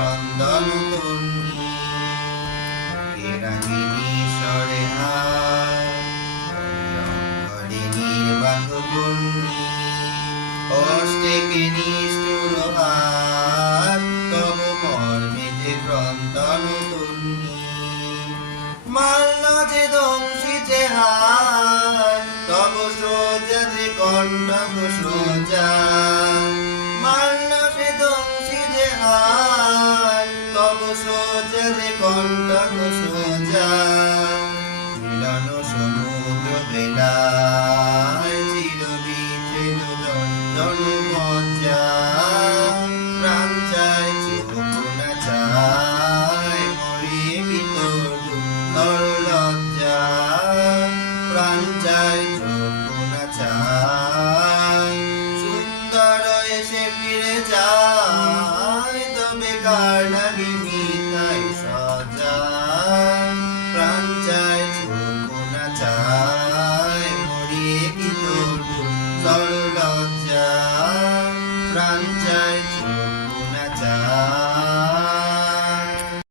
ক্রন্দন তন্নি রাগিনী স্বরে হারে নির্বাক বন্নি অষ্টেকে নিষ্ঠুর হাত তব মর্মে যে ক্রন্দন তন্নি মাল্য যে দংশিতে হাত তব সোজা যে কণ্ঠক সোজা মাল্য সে দংশিতে হাত তব সোজা যে কণ্ঠক সোজা মিলন সমুদ্র বেলায় চির বিচ্ছেদ জনমজ্জা প্রাণ চায় চোখ না চায় মরিয়ে ভিতর তর লজ্জা প্রাণ চায় চোখ না চায় সুন্দর এসে ফিরে যায় তবে কার নাগিনী